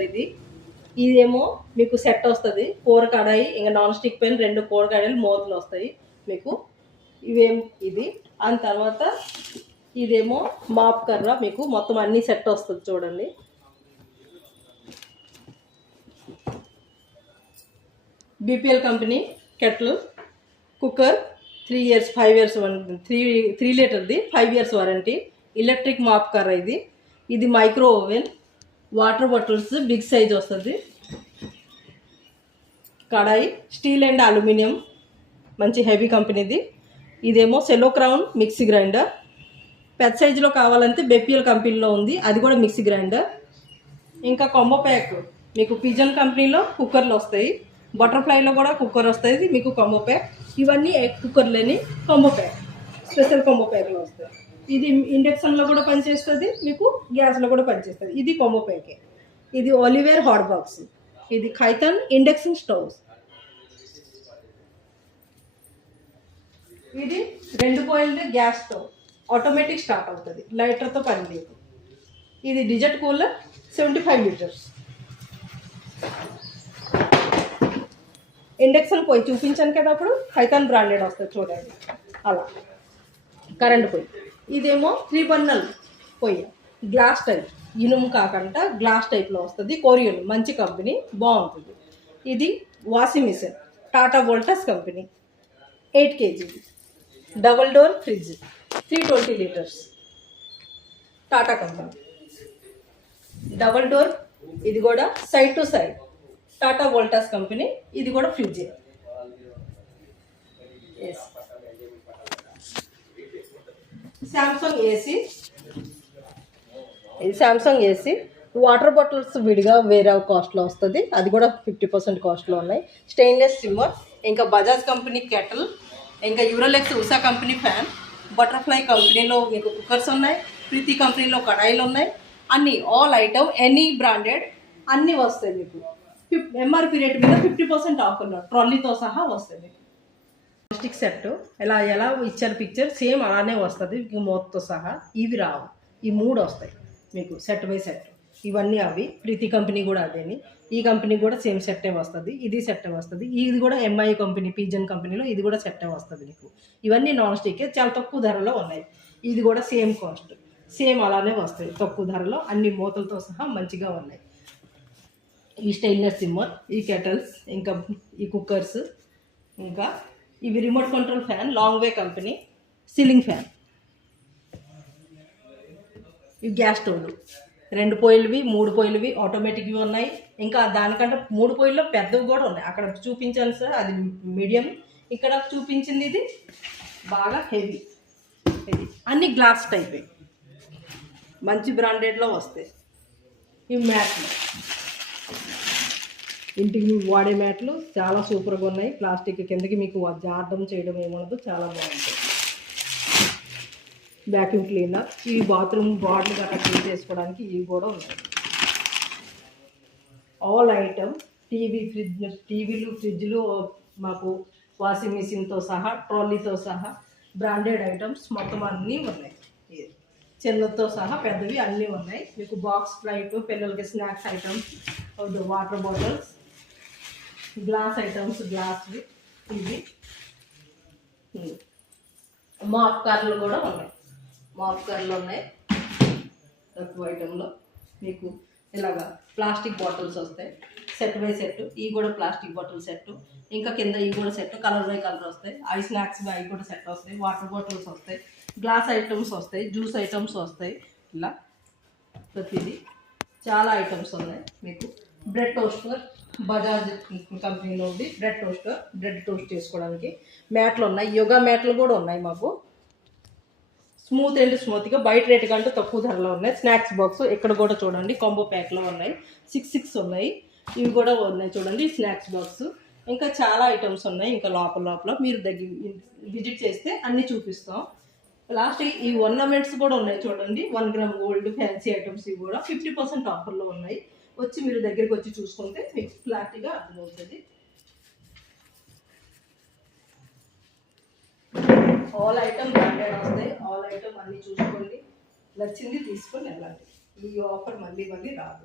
ఇది ఇదేమో మీకు సెట్ వస్తుంది. కూర కడాయి ఇంకా నాన్ స్టిక్ పెన్ 2 కూర కడాయిలు మూతలు వస్తాయి మీకు. ఇది దాని తర్వాత ఇదేమో మాప్ కర్ర మీకు మొత్తం అన్ని సెట్ వస్తుంది చూడండి. బీపీఎల్ కంపెనీ కెట్లు, కుక్కర్ 3 years 5 years 3 లీటర్ది 5 years వారంటీ. ఎలక్ట్రిక్ మాప్ కర్ర ఇది micro oven, water bottles big size వస్తుంది. కడాయి స్టీల్ అండ్ అల్యూమినియం మంచి హెవీ కంపెనీది. ఇదేమో సెలో క్రౌన్ మిక్సీ గ్రైండర్. పెద్ద సైజులో కావాలంటే బెపిఎల్ కంపెనీలో ఉంది, అది కూడా మిక్సీ గ్రైండర్. ఇంకా కాంబో ప్యాక్ మీకు పిజన్ కంపెనీలో కుక్కర్లు వస్తాయి, బటర్ఫ్లైలో కూడా కుక్కర్ వస్తుంది మీకు కాంబో ప్యాక్. ఇవన్నీ కుక్కర్లేని కాంబో ప్యాక్, స్పెషల్ కాంబో ప్యాక్లో వస్తాయి. ఇది ఇండక్షన్లో కూడా పనిచేస్తుంది మీకు, గ్యాస్లో కూడా పనిచేస్తుంది. ఇది కాంబో ప్యాకే. ఇది ఒలివేర్ హాట్ బాక్స్, ఇది ఖైతాన్ ఇండక్షన్ స్టవ్స్. ఇది 2 coiled gas stove, automatic start అవుతుంది, లైటర్తో పని లేదు. ఇది డిజర్ట్ కూలర్ 75 liters. ఇండక్షన్ పొయ్యి చూపించాను కదా అప్పుడు, ఖైతాన్ బ్రాండెడ్ వస్తుంది చూడండి అలా, కరెంట్ పొయ్యి. ఇదేమో 3 బర్నర్ పొయ్యి, గ్లాస్ టైప్, ఇనుము కాకుండా గ్లాస్ టైప్లో వస్తుంది. కొరియన్ మంచి కంపెనీ, బాగుంటుంది. ఇది washing machine Tata Voltas company, 8 kg, double door fridge 320 liters, Tata company. Double door ఇది కూడా side to side, Tata Voltas company. ఇది కూడా ఫ్రిడ్జ్. శాంసంగ్ ఏసీ, ఇది శాంసంగ్ ఏసీ. వాటర్ బాటిల్స్ విడిగా వేరే కాస్ట్లో వస్తుంది, అది కూడా 50% కాస్ట్లో ఉన్నాయి. స్టెయిన్లెస్ స్టిమ్మర్, ఇంకా బజాజ్ కంపెనీ కెటిల్, ఇంకా యూరోలెక్స్ ఉషా కంపెనీ ఫ్యాన్, బటర్ఫ్లై కంపెనీలో మీకు కుక్కర్స్ ఉన్నాయి, ప్రీతి కంపెనీలో కడాయిలు ఉన్నాయి. అన్నీ ఆల్ ఐటమ్ ఎనీ బ్రాండెడ్ అన్నీ వస్తాయి మీకు. ఎంఆర్పి రేట్ మీద 50% ఆఫ్ ఉన్నారు, ట్రాలీతో సహా వస్తుంది. ప్లాస్టిక్ సెట్ ఎలా ఇచ్చారు పిక్చర్ సేమ్ అలానే వస్తుంది మూతతో సహా. ఇవి రావు, ఈ 3 వస్తాయి మీకు సెట్ బై సెట్. ఇవన్నీ అవి ప్రీతి కంపెనీ కూడా అదేని, ఈ కంపెనీ కూడా సేమ్ సెట్టే వస్తుంది, ఇది సెట్టే వస్తుంది. ఇది కూడా ఎంఐ కంపెనీ పిజన్ కంపెనీలో ఇది కూడా సెట్టే వస్తుంది మీకు. ఇవన్నీ నాన్ స్టిక్ చాలా తక్కువ ధరలో ఉన్నాయి. ఇది కూడా సేమ్ కాస్ట్, సేమ్ అలానే వస్తాయి తక్కువ ధరలో, అన్ని మూతలతో సహా మంచిగా ఉన్నాయి. ఈ స్టెయిన్లెస్ సిమ్మర్, ఈ కెటల్స్, ఇంకా ఈ కుక్కర్స్, ఇంకా ఇవి remote control fan long way company, ceiling fan. ఇవి గ్యాస్ స్టవ్లు 2 పొయ్యిలవి 3 పొయ్యిలవి ఆటోమేటిక్వి ఉన్నాయి. ఇంకా దానికంటే 3 పొయ్యిల్లో పెద్దవి కూడా ఉన్నాయి. అక్కడ చూపించాను సార్, అది మీడియం, ఇక్కడ చూపించింది ఇది బాగా హెవీ. అన్ని గ్లాస్ టైపే, మంచి బ్రాండెడ్లో వస్తాయి. ఇవి మ్యాట్లు, ఇంటికి వాడే మ్యాట్లు చాలా సూపర్గా ఉన్నాయి. ప్లాస్టిక్ కిందకి మీకు జారడం చేయడం ఏమన్నదో చాలా బాగుంటుంది. వ్యాక్యూమ్ క్లీనర్, ఈ బాత్రూమ్ బాటిల్ గట్రా క్లీన్ చేసుకోవడానికి ఇవి కూడా ఉన్నాయి. ఆల్ ఐటమ్ టీవీలు ఫ్రిడ్జ్లు మాకు వాషింగ్ మిషన్తో సహా ట్రాలీతో సహా బ్రాండెడ్ ఐటమ్స్ మొత్తం అన్నీ ఉన్నాయి. చిన్నతో సహా పెద్దవి అన్నీ ఉన్నాయి మీకు. బాక్స్ ఫ్లైట్, పిల్లలకి snacks items, water bottles, glass items, గ్లాస్వి. ఇవి మాప్ కర్రలు కూడా ఉన్నాయి, మాప్ కర్రలు ఉన్నాయి తక్కువ ఐటెంలో మీకు. ఇలాగా ప్లాస్టిక్ బాటిల్స్ వస్తాయి సెట్ బై సెట్, ఇవి కూడా ప్లాస్టిక్ బాటిల్ సెట్. ఇంకా కింద ఇవి కూడా సెట్, కలర్ బై కలర్ వస్తాయి. ఐ స్నాక్స్ అవి కూడా సెట్ వస్తాయి, వాటర్ బాటిల్స్ వస్తాయి, గ్లాస్ ఐటమ్స్ వస్తాయి, జ్యూస్ ఐటమ్స్ వస్తాయి. ఇలా ప్రతిదీ చాలా ఐటమ్స్ ఉన్నాయి మీకు. బ్రెడ్ టోస్టర్ బజాజ్ కంపెనీలో ఉంది, బ్రెడ్ టోస్టర్, బ్రెడ్ టోస్ట్ చేసుకోవడానికి. మ్యాట్లు ఉన్నాయి, యోగా మ్యాట్లు కూడా ఉన్నాయి మాకు. స్మూత్ అండ్ స్మూత్గా బయట రేటు కంటే తక్కువ ధరలో ఉన్నాయి. స్నాక్స్ బాక్స్ ఇక్కడ కూడా చూడండి కాంబో ప్యాక్లో ఉన్నాయి, 6 ఉన్నాయి. ఇవి కూడా ఉన్నాయి చూడండి స్నాక్స్ బాక్స్. ఇంకా చాలా ఐటమ్స్ ఉన్నాయి. ఇంకా లోపల మీరు విజిట్ చేస్తే అన్నీ చూపిస్తాం. లాస్ట్ ఈ ornaments కూడా ఉన్నాయి చూడండి, 1 gram గోల్డ్ ఫ్యాన్సీ ఐటమ్స్. ఇవి కూడా 50% ఆఫర్లో ఉన్నాయి. వచ్చి మీరు దగ్గరికి వచ్చి చూసుకుంటే మీకు క్లారిటీగా అర్థమవుతుంది. ఆల్ ఐటమ్ బ్రాండెడ్ వస్తాయి, ఆల్ ఐటమ్ అన్నీ చూసుకోండి, నచ్చింది తీసుకొని వెళ్ళండి. ఈ ఆఫర్ మళ్ళీ రాదు.